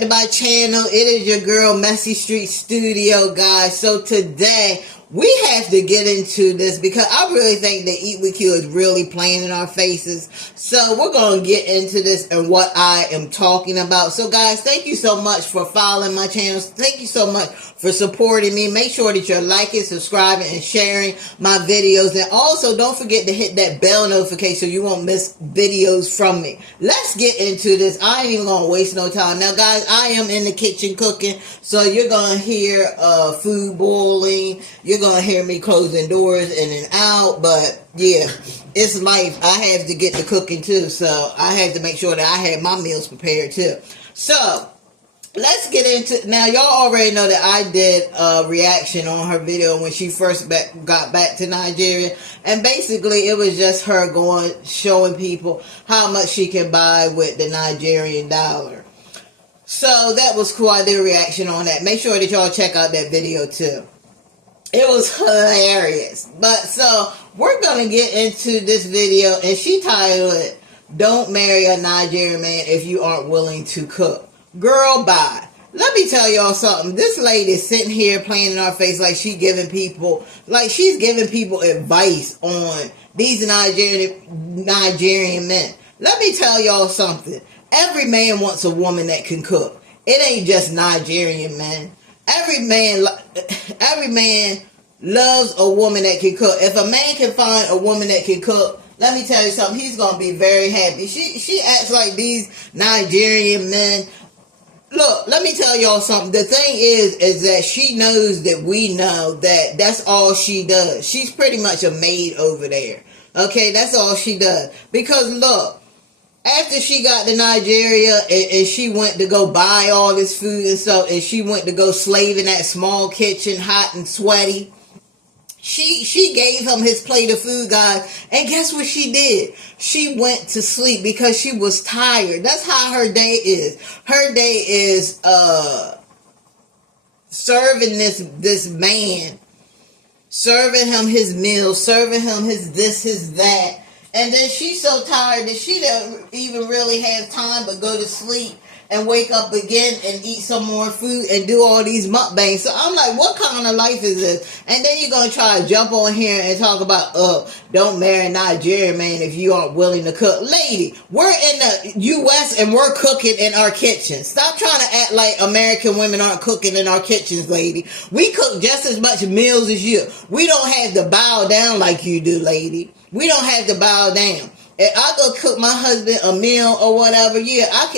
to my channel. It is your girl, Messy Street Studio, guys. So today, we have to get into this because I really think that Eat With You is really playing in our faces. So we're going to get into this and what I am talking about. So guys, thank you so much for following my channel. Thank you so much for supporting me. Make sure that you're liking, subscribing, and sharing my videos. And also, don't forget to hit that bell notification so you won't miss videos from me. Let's get into this. I ain't even going to waste no time. Now guys, I am in the kitchen cooking. So you're going to hear food boiling. You're going to hear me closing doors in and out, but yeah, it's life. I have to get to cooking too, so I have to make sure that I have my meals prepared too. So let's get into, now y'all already know that I did a reaction on her video when she first got back to Nigeria, and basically it was just her showing people how much she can buy with the Nigerian dollar. So that was cool. I did a reaction on that. Make sure that y'all check out that video too. It was hilarious. But so we're going to get into this video, and she titled it, "Don't Marry a Nigerian Man If You Aren't Willing to Cook." Girl, bye. Let me tell y'all something. This lady is sitting here playing in our face like she's giving people advice on these Nigerian men. Let me tell y'all something. Every man wants a woman that can cook. It ain't just Nigerian men. Every man loves a woman that can cook. If a man can find a woman that can cook, let me tell you something, he's going to be very happy. She acts like these Nigerian men. Look, let me tell y'all something. The thing is that she knows that we know that that's all she does. She's pretty much a maid over there. Okay, that's all she does. Because look, after she got to Nigeria and she went to go buy all this food and stuff, and she went to go slave in that small kitchen, hot and sweaty, she gave him his plate of food, guys, and guess what she did? She went to sleep because she was tired. That's how her day is. Her day is serving this man, serving him his meals, serving him his this, his that. And then she's so tired that she don't even really have time but go to sleep and wake up again and eat some more food and do all these mukbangs. So I'm like, what kind of life is this? And then you're going to try to jump on here and talk about, don't marry a Nigerian man if you aren't willing to cook. Lady, we're in the U.S. and we're cooking in our kitchens. Stop trying to act like American women aren't cooking in our kitchens, lady. We cook just as much meals as you. We don't have to bow down like you do, lady. We don't have to bow down. If I go cook my husband a meal or whatever, yeah, I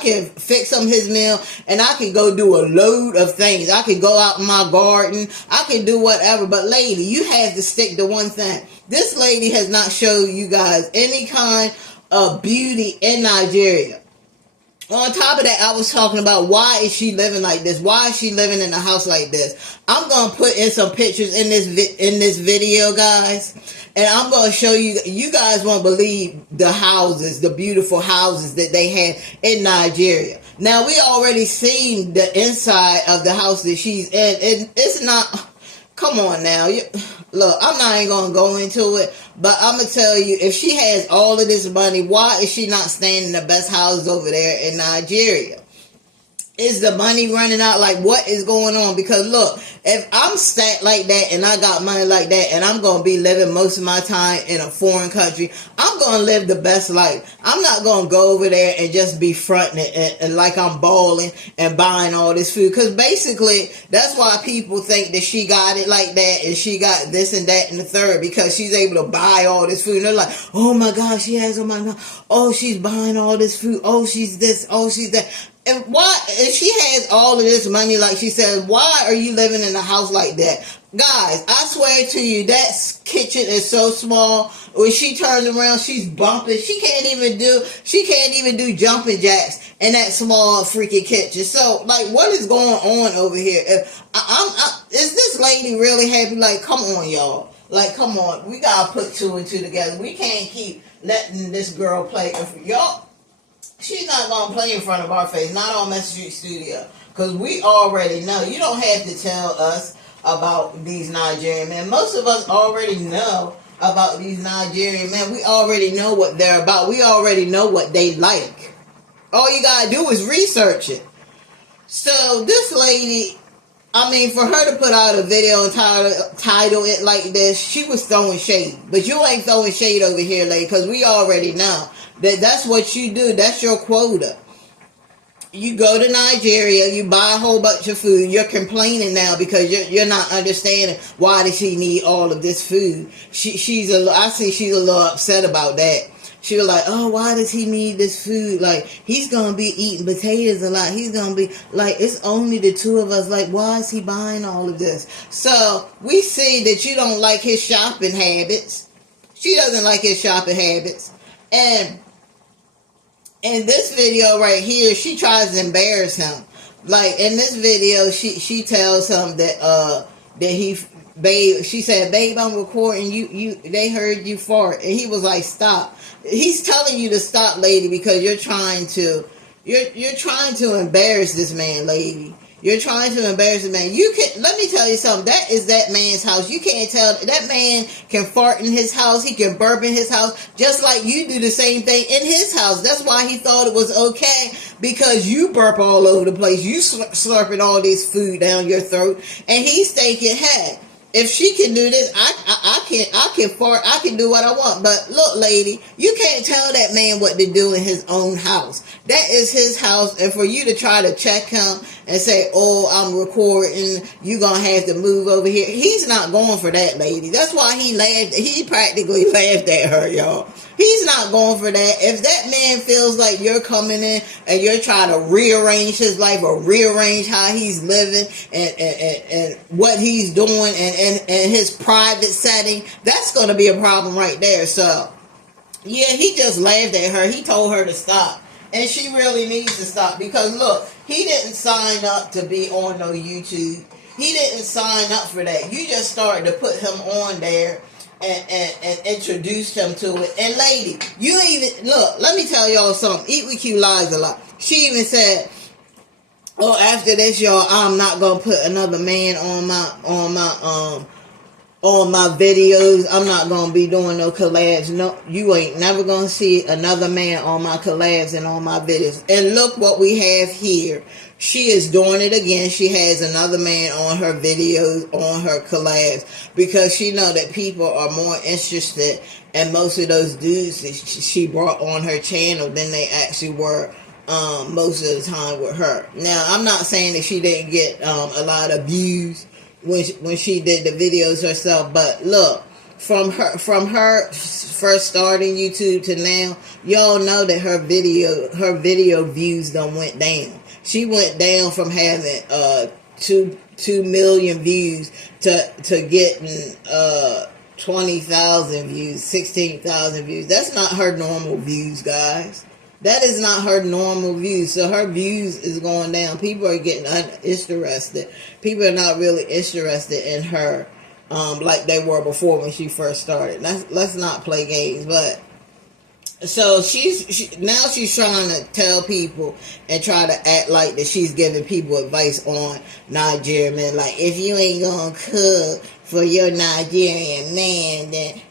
can fix him his meal, and I can go do a load of things. I can go out in my garden. I can do whatever. But lady, you have to stick to one thing. This lady has not showed you guys any kind of beauty in Nigeria. On top of that, I was talking about why is she living like this? Why is she living in a house like this? I'm going to put in some pictures in this video, guys. And I'm going to show you, you guys won't believe the houses, the beautiful houses that they have in Nigeria. Now, we already seen the inside of the house that she's in. And it's not, come on now. Look, I'm not even going to go into it. But I'm going to tell you, if she has all of this money, why is she not staying in the best houses over there in Nigeria? Is the money running out? Like, what is going on? Because look, if I'm stacked like that and I got money like that and I'm going to be living most of my time in a foreign country, I'm going to live the best life. I'm not going to go over there and just be fronting it and like I'm balling and buying all this food. Because basically, that's why people think that she got it like that and she got this and that and the third, because she's able to buy all this food. And they're like, oh my God, she has all my money. Oh, she's buying all this food. Oh, she's this. Oh, she's that. And why, if she has all of this money, like she said, why are you living in a house like that? Guys, I swear to you, that kitchen is so small. When she turns around, she's bumping. She can't even do jumping jacks in that small freaking kitchen. So, like, what is going on over here? Is this lady really happy? Like, come on, y'all. Like, come on. We gotta put two and two together. We can't keep letting this girl play. Y'all, she's not going to play in front of our face, not on Messy Street Studio, because we already know. You don't have to tell us about these Nigerian men. Most of us already know about these Nigerian men. We already know what they're about. We already know what they like. All you gotta do is research it. So this lady, I mean, for her to put out a video and title it like this, she was throwing shade. But you ain't throwing shade over here, lady, because we already know that that's what you do. That's your quota. You go to Nigeria, you buy a whole bunch of food. You're complaining now because you're not understanding why does she need all of this food. I see she's a little upset about that. She was like, oh, why does he need this food? Like, he's going to be eating potatoes a lot. He's going to be, like, it's only the two of us. Like, why is he buying all of this? So, we see that you don't like his shopping habits. She doesn't like his shopping habits. And in this video right here, she tries to embarrass him. Like, in this video, she tells him that babe, she said, babe, I'm recording they heard you fart. And he was like, stop. He's telling you to stop, lady, because you're trying to embarrass this man, lady. You're trying to embarrass the man. Let me tell you something. That is that man's house. You can't tell. That man can fart in his house. He can burp in his house. Just like you do the same thing in his house. That's why he thought it was okay. Because you burp all over the place. You slurping all this food down your throat. And he's thinking, hey, if she can do this, I can fart, I can do what I want. But look, lady, you can't tell that man what to do in his own house. That is his house, and for you to try to check him and say, oh, I'm recording, you're going to have to move over here. He's not going for that, lady. That's why he practically laughed at her, y'all. He's not going for that. If that man feels like you're coming in and you're trying to rearrange his life or rearrange how he's living and what he's doing and his private setting, that's going to be a problem right there. So, yeah, he just laughed at her. He told her to stop. And she really needs to stop because, look, he didn't sign up to be on no YouTube. He didn't sign up for that. You just started to put him on there and introduced him to it. And lady, you even, look, let me tell y'all something. Eat with Q lies a lot. She even said, oh, after this, y'all, I'm not going to put another man on my videos. I'm not going to be doing no collabs. No, you ain't never going to see another man on my collabs and on my videos. And look what we have here. She is doing it again. She has another man on her videos, on her collabs, because she know that people are more interested in most of those dudes that she brought on her channel than they actually were most of the time with her. Now, I'm not saying that she didn't get a lot of views when she did the videos herself, but look, from her first starting YouTube to now, y'all know that her video views done went down. She went down from having 2 million views to getting 20,000 views, 16,000 views. That's not her normal views, guys. That is not her normal views. So her views is going down. People are getting uninterested. People are not really interested in her like they were before when she first started. Let's not play games. But so now she's trying to tell people and try to act like that she's giving people advice on Nigerian men. Like, if you ain't gonna cook for your Nigerian man, then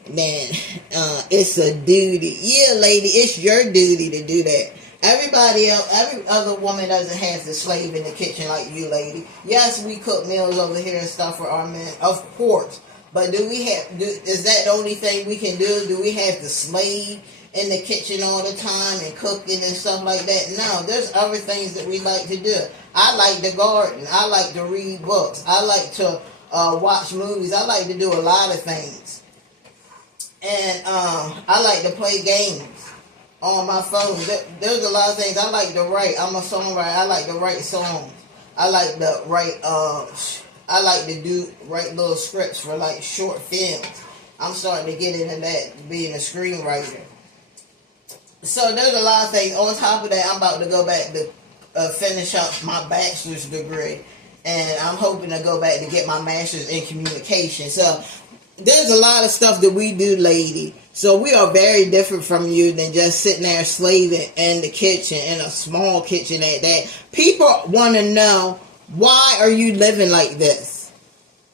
it's a duty. Yeah, lady, it's your duty to do that. Everybody else, every other woman doesn't have to slave in the kitchen like you, lady. Yes, we cook meals over here and stuff for our men, of course. But is that the only thing we can do? Do we have to slave in the kitchen all the time and cooking and stuff like that? No, there's other things that we like to do. I like to garden. I like to read books. I like to watch movies. I like to do a lot of things. And I like to play games on my phone. There's a lot of things. I like to write. I'm a songwriter. I like to write songs. I like to write write little scripts for like short films. I'm starting to get into that, being a screenwriter. So there's a lot of things. On top of that, I'm about to go back to finish up my bachelor's degree. And I'm hoping to go back to get my master's in communication. So there's a lot of stuff that we do, lady. So we are very different from you than just sitting there slaving in the kitchen, in a small kitchen at that. People want to know, why are you living like this?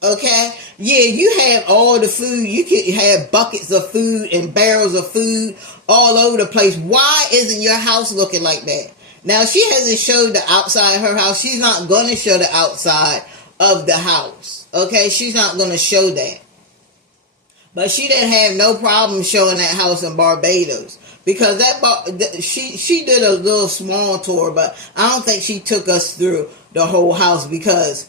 Okay? Yeah, you have all the food. You can have buckets of food and barrels of food all over the place. Why isn't your house looking like that? Now, she hasn't showed the outside of her house. She's not going to show the outside of the house. Okay? She's not going to show that. But she didn't have no problem showing that house in Barbados. Because she did a little small tour, but I don't think she took us through the whole house, because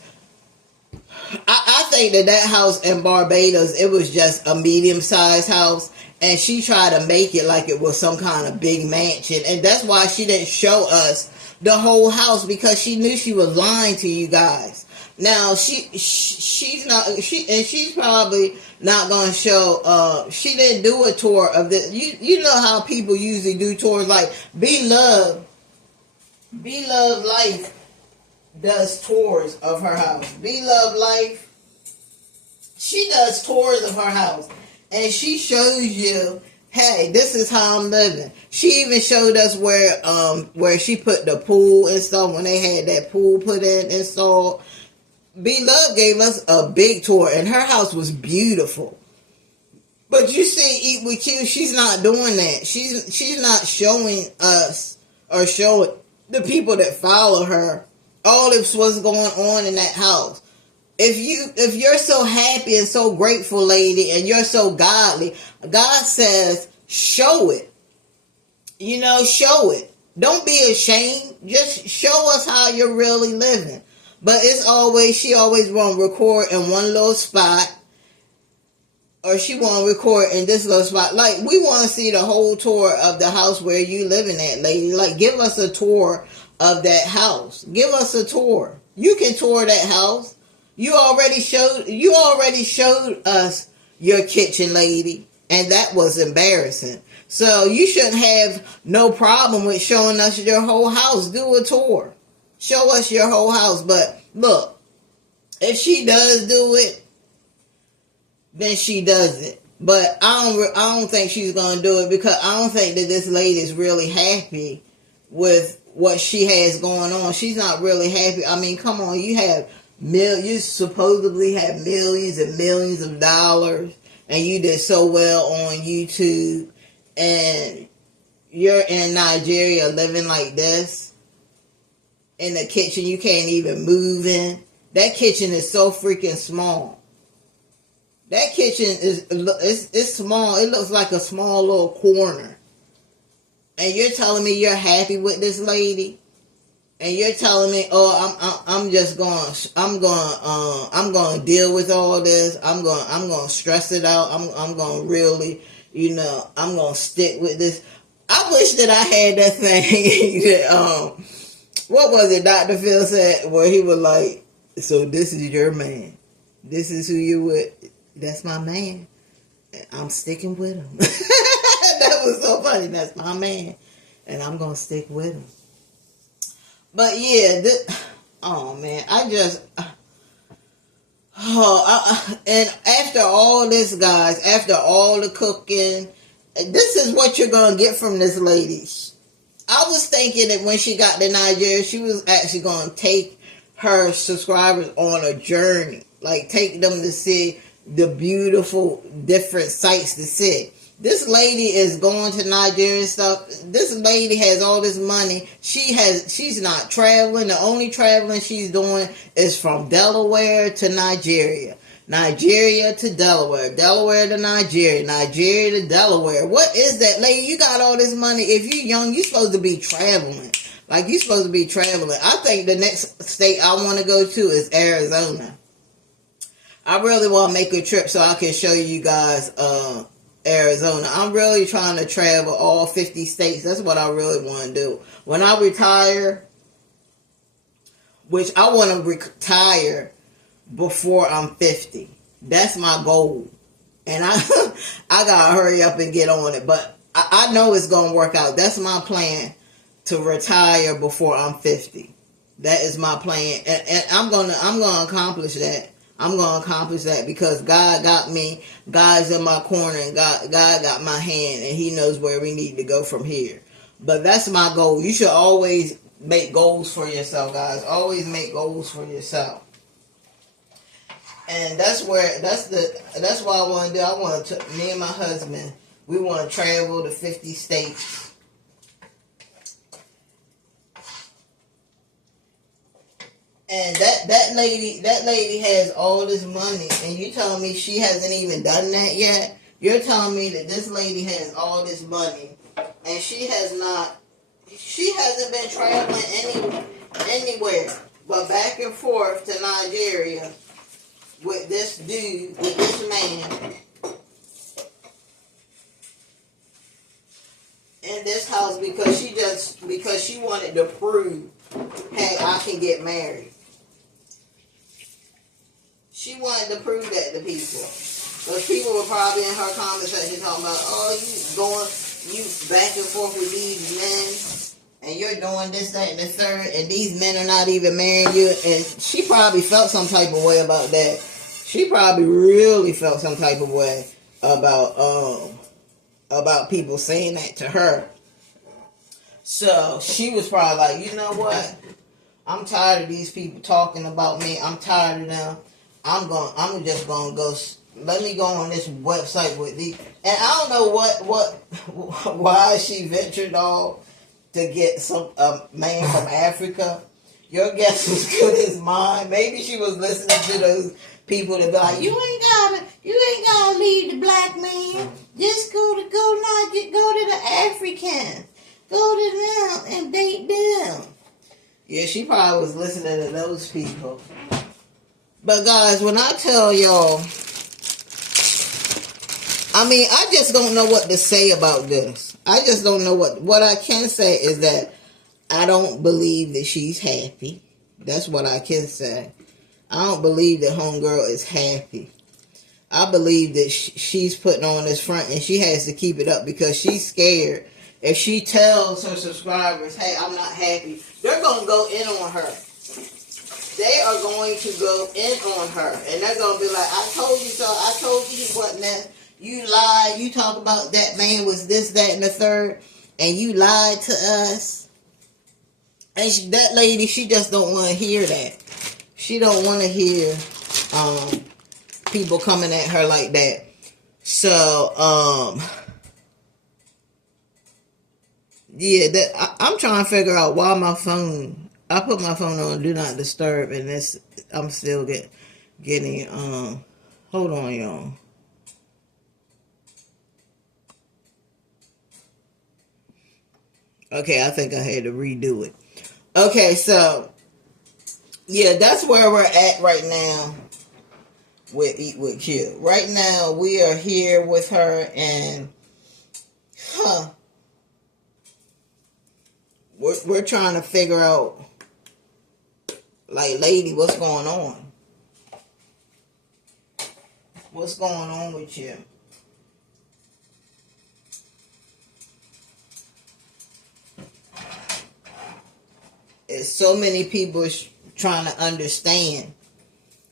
I think that house in Barbados, it was just a medium-sized house, and she tried to make it like it was some kind of big mansion, and that's why she didn't show us the whole house, because she knew she was lying to you guys. Now she's probably not gonna show. She didn't do a tour of this. You know how people usually do tours, like Be Love Life does tours of her house. Be Love Life, she does tours of her house, and she shows you, hey, this is how I'm living. She even showed us where she put the pool and stuff, when they had that pool put in installed. Be Love gave us a big tour, and her house was beautiful. But you see, Eat With You, she's not doing that. She's not showing us, or showing the people that follow her, all of what's going on in that house. If you're so happy and so grateful, lady, and you're so godly, God says, show it. You know, show it. Don't be ashamed. Just show us how you're really living. But she always want to record in one little spot, or she want to record in this little spot. Like, we want to see the whole tour of the house where you living at, lady. Like, give us a tour of that house. Give us a tour. You can tour that house. You already showed us your kitchen, lady, and that was embarrassing. So you shouldn't have no problem with showing us your whole house. Do a tour. Show us your whole house. But look, if she does do it, then she does it. But I don't think she's gonna do it, because I don't think that this lady is really happy with what she has going on. She's not really happy. I mean, come on, you supposedly have millions and millions of dollars, and you did so well on YouTube, and you're in Nigeria living like this. In the kitchen, you can't even move in. That kitchen is so freaking small. That kitchen it's small. It looks like a small little corner. And you're telling me you're happy with this lady? And you're telling me, oh, I'm going to deal with all this. I'm going to stress it out. I'm going to really, I'm going to stick with this. I wish that I had that thing that, what was it Dr. Phil said, where he was like, so this is your man. This is who you with. That's my man. I'm sticking with him. That was so funny. That's my man. And I'm going to stick with him. But yeah, oh man, and after all this, guys, after all the cooking, this is what you're going to get from this lady. I was thinking that when she got to Nigeria, she was actually going to take her subscribers on a journey. Like, take them to see the beautiful different sights to see. This lady is going to Nigeria and stuff. This lady has all this money. She's not traveling. The only traveling she's doing is from Delaware to Nigeria. Nigeria to Delaware. Delaware to Nigeria. Nigeria to Delaware. What is that, lady? You got all this money. If you're young, you're supposed to be traveling. Like, you're supposed to be traveling. I think the next state I want to go to is Arizona. I really want to make a trip so I can show you guys Arizona. I'm really trying to travel all 50 states. That's what I really want to do. When I retire, which I want to retire before I'm 50. That's my goal. And I gotta hurry up and get on it. But I know it's gonna work out. That's my plan, to retire before I'm 50. That is my plan. And I'm gonna accomplish that. I'm going to accomplish that because God got me. God's in my corner, and God got my hand, and He knows where we need to go from here. But that's my goal. You should always make goals for yourself, guys. Always make goals for yourself. And that's what I want to do. I want to, me and my husband, we want to travel to 50 states. And that lady has all this money, and you telling me she hasn't even done that yet? You're telling me that this lady has all this money, and she hasn't been traveling anywhere but back and forth to Nigeria with this dude, with this man, in this house because she wanted to prove, hey, I can get married. She wanted to prove that to people. Because people were probably in her comment section talking about, oh, you back and forth with these men, and you're doing this, that, and the third, and these men are not even marrying you. And she probably felt some type of way about that. She probably really felt some type of way about people saying that to her. So she was probably like, you know what? I'm tired of these people talking about me. I'm tired of them. I'm just gonna go. Let me go on this website with these. And I don't know why she ventured off to get a man from Africa. Your guess was good as mine. Maybe she was listening to those people that be like, you ain't gotta leave the black man. Just go to the Africans. Go to them and date them. Yeah, she probably was listening to those people. But guys, when I tell y'all, I mean, I just don't know what to say about this. I just don't know what I can say is that I don't believe that she's happy. That's what I can say. I don't believe that homegirl is happy. I believe that she's putting on this front and she has to keep it up because she's scared. If she tells her subscribers, hey, I'm not happy, they're going to go in on her. They are going to go in on her. And they're going to be like, I told you so. I told you he wasn't that. You lied. You talk about that man was this, that, and the third. And you lied to us. And that lady, she just don't want to hear that. She don't want to hear people coming at her like that. So, yeah, I'm trying to figure out why my phone. I put my phone on Do Not Disturb, and I'm still getting. Hold on, y'all. Okay, I think I had to redo it. Okay, so yeah, that's where we're at right now with Eat with Q. Right now, we are here with her, and we're trying to figure out. Like, lady, what's going on? What's going on with you? It's so many people trying to understand.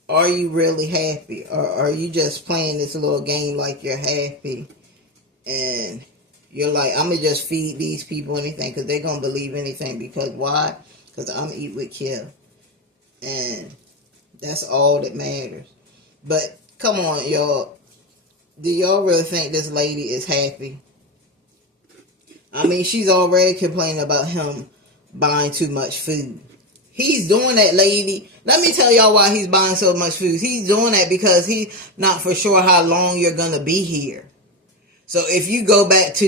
Are you really happy? Or are you just playing this little game like you're happy? And you're like, I'm going to just feed these people anything because they're going to believe anything. Because why? Because I'm Eat with Q. And that's all that matters. But come on, y'all. Do y'all really think this lady is happy? I mean, she's already complaining about him buying too much food. He's doing that, lady. Let me tell y'all why he's buying so much food. He's doing that because he's not for sure how long you're going to be here. So if you go back to